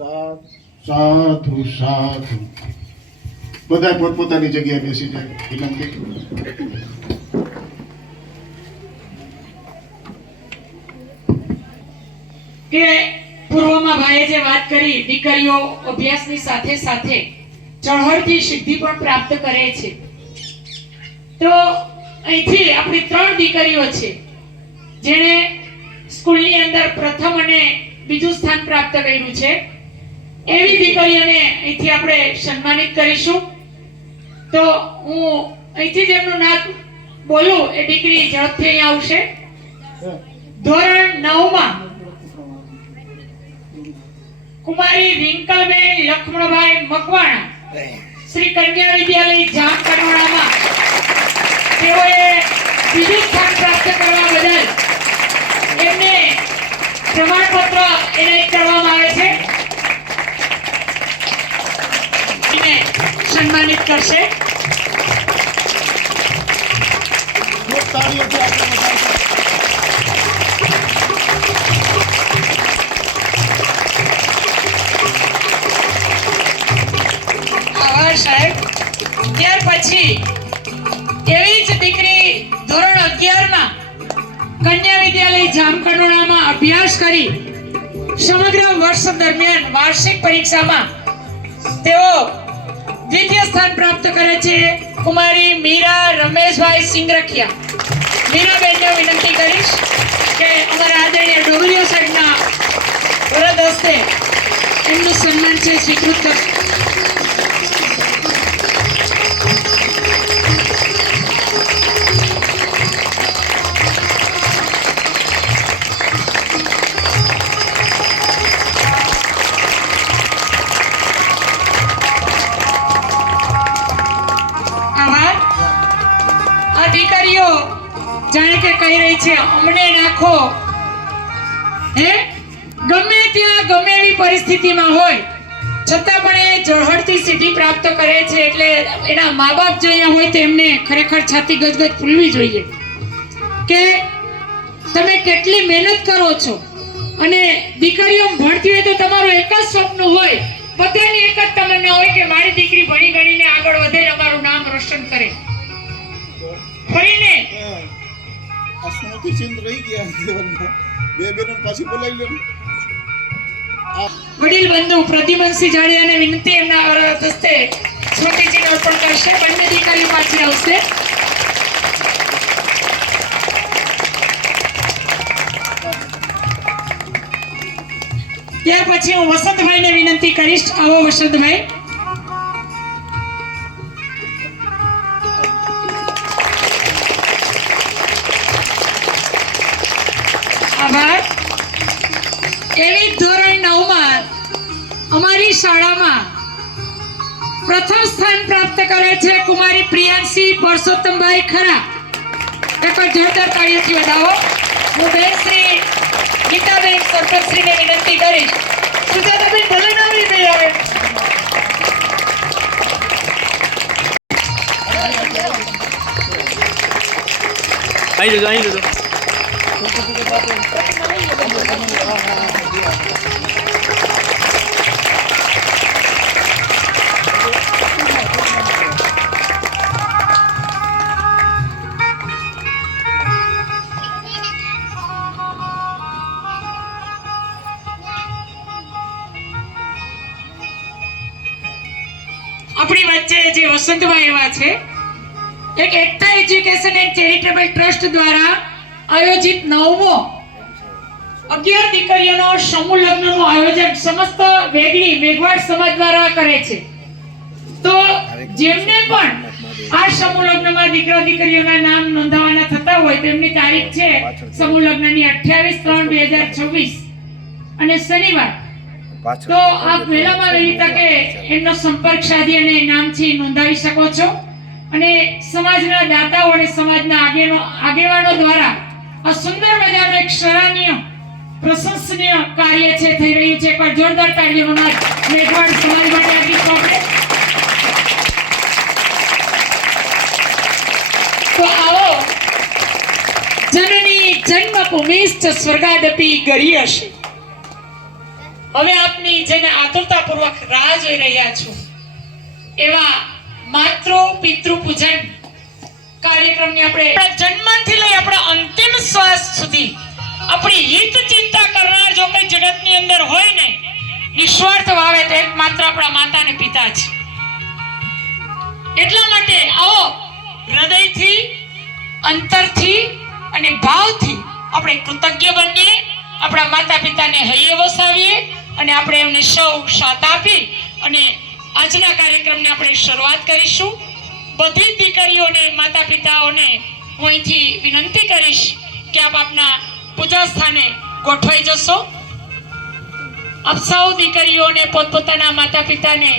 સાધુ સાધુ બધા પોતપોતાની જગ્યાએ બેસી જાય વિનંતી. કે પૂર્વમાં ભાઈએ જે વાત કરી, દીકરીઓ અભ્યાસની સાથે સાથે ચળવળથી સિદ્ધિ પણ પ્રાપ્ત કરે છે. તો અહીંથી આપણી 3 દીકરીઓ છે જેણે સ્કૂલની અંદર પ્રથમ અને બીજું સ્થાન પ્રાપ્ત કર્યું છે. એવી દીકરીઓને અહીંથી આપણે સન્માનિત કરીશું. તો હું અહીંથી જ એમનું નામ બોલું, એ દીકરી ઝડપથી અહીંયા આવશે. ધોરણ 9 માં કુમારી રિંકલબેન લક્ષ્મણભાઈ મકવાણા, શ્રી કન્યા વિદ્યાલય જામકંડોળામાં તેઓએ બીજું સ્થાન પ્રાપ્ત કરવા બદલ એમને પ્રમાણપત્ર એનાયત કરવામાં આવે છે. એને સન્માનિત કરશે. આભાર સાહેબ. ત્યાર પછી એવી જ દીકરી ધોરણ 11 માં કન્યા વિદ્યાલય જામકંડોળામાં અભ્યાસ કરી સમગ્ર વર્ષ દરમિયાન વાર્ષિક પરીક્ષામાં તેઓ દ્વિતીય સ્થાન પ્રાપ્ત કરે છે. કુમારી મીરા રમેશભાઈ સિંગરખિયા. મીરાબેનને વિનંતી કરીશ કે અમારા આદરણીય ડોગરીઓ સાહેબના વરદ હસ્તે એમનું સન્માન છે સ્વીકૃત કરશે. દીકરીઓ જાણે કે કહી રહી છે, અમને નાખો. ગમે ત્યાં ગમે એવી પરિસ્થિતિમાં હોય છતાં પણ એ ઝળહળતી સિદ્ધિ પ્રાપ્ત કરે છે. એટલે એના મા બાપ જો અહીંયા હોય તો એમને ખરેખર છાતી ગજગજ ફૂલવી જોઈએ કે તમે કેટલી મહેનત કરો છો. અને દીકરીઓ ભણતી હોય તો તમારું એક જ સ્વપ્ન હોય, બધાની એક જ તમન્ના હોય કે મારી દીકરી ભણી ગણીને આગળ વધે, અમારું નામ રોશન કરે. ફરીને આ સ્મૃતિ ચિહ્ન રહી ગયા જીવનમાં. બે બેનો પાછી બોલાવી લે. વડીલ બંધુ પ્રતિમનસિંહ જાડેજાને વિનંતી, એમના હસ્તે સ્મૃતિ ચિહ્ન અર્પણ કરશે. બંને દીકરીઓ પાછી આવશે. ત્યાર પછી હું વસંતભાઈને વિનંતી કરીશ. આવો વસંતભાઈ. આભાર. એવી ધોરણ 9 માં અમારી શાળામાં પ્રથમ સ્થાન પ્રાપ્ત કરે છે કુમારી પ્રિયાંશી પરસોત્તમભાઈ ખરા. એક જોરદાર તાળીઓથી વધાવો. હું બેન શ્રી ગીતાબેન સરપંચશ્રીને વિનંતી કરીશ. સુજાતાબેન ભલે ના આવી ગઈ હવે. અહીં જજો. આપણી વચ્ચે જે વસંતભાઈ એવા છે, એક એકતા એજ્યુકેશન એન્ડ ચેરિટેબલ ટ્રસ્ટ દ્વારા આયોજિત 9મો 11 દીકરીઓનો સમૂહ લગ્નનું આયોજન સમસ્ત મેઘવાડ સમાજ દ્વારા કરે છે. તો જેમને પણ આ સમૂહ લગ્નમાં દીકરા દીકરીઓના નામ નોંધાવવાના થતા હોય તેમની તારીખ છે સમૂહ લગ્નની 28/3/2026 અને શનિવાર. તો આપ વહેલામાં વહેલી તકે એમનો સંપર્ક સાધી અને નામથી નોંધાવી શકો છો. અને સમાજના દાતાઓ અને સમાજના આગેવાનો દ્વારા આ સુંદર મજાનો એક સરાહનીય પ્રશંસનીય કાર્ય છે થઈ રહ્યું છે. એકવાર જોરદાર તાળીઓનો નાદ મેઘવાડ સમાજ માટે આપીશું આપણે. તો આવો. જનની જન્મભૂમિશ્ચ સ્વર્ગાદપી ગરીયસી. હવે આપની જેને આતુરતાપૂર્વક રાહ જોઈ રહ્યા છો એવા માતૃ પિતૃ પૂજન કાર્યક્રમની આપણે જન્મથી લઈ આપણા અંતિમ શ્વાસ સુધી આપણી હિત ચિંતા કરનાર જો કોઈ જગતની અંદર હોય ને નિસ્વાર્થ ભાવે તો એકમાત્ર આપણા માતા અને પિતા છે. એટલા માટે આવો હૃદયથી, અંતરથી અને ભાવથી આપણે કૃતજ્ઞ બનીએ, આપણા માતા પિતાને હૈયે વસાવીએ અને આપણે એમને સૌ સાથ આપી અને આજના કાર્યક્રમને આપણે શરૂઆત કરીશું. બધી જ દીકરીઓને, માતા પિતાઓને હું અહીંથી વિનંતી કરીશ કે આપ આપના પૂજા સ્થાને ગોઠવાઈ જશો. આપ સૌ દીકરીઓને પોતપોતાના માતા પિતાને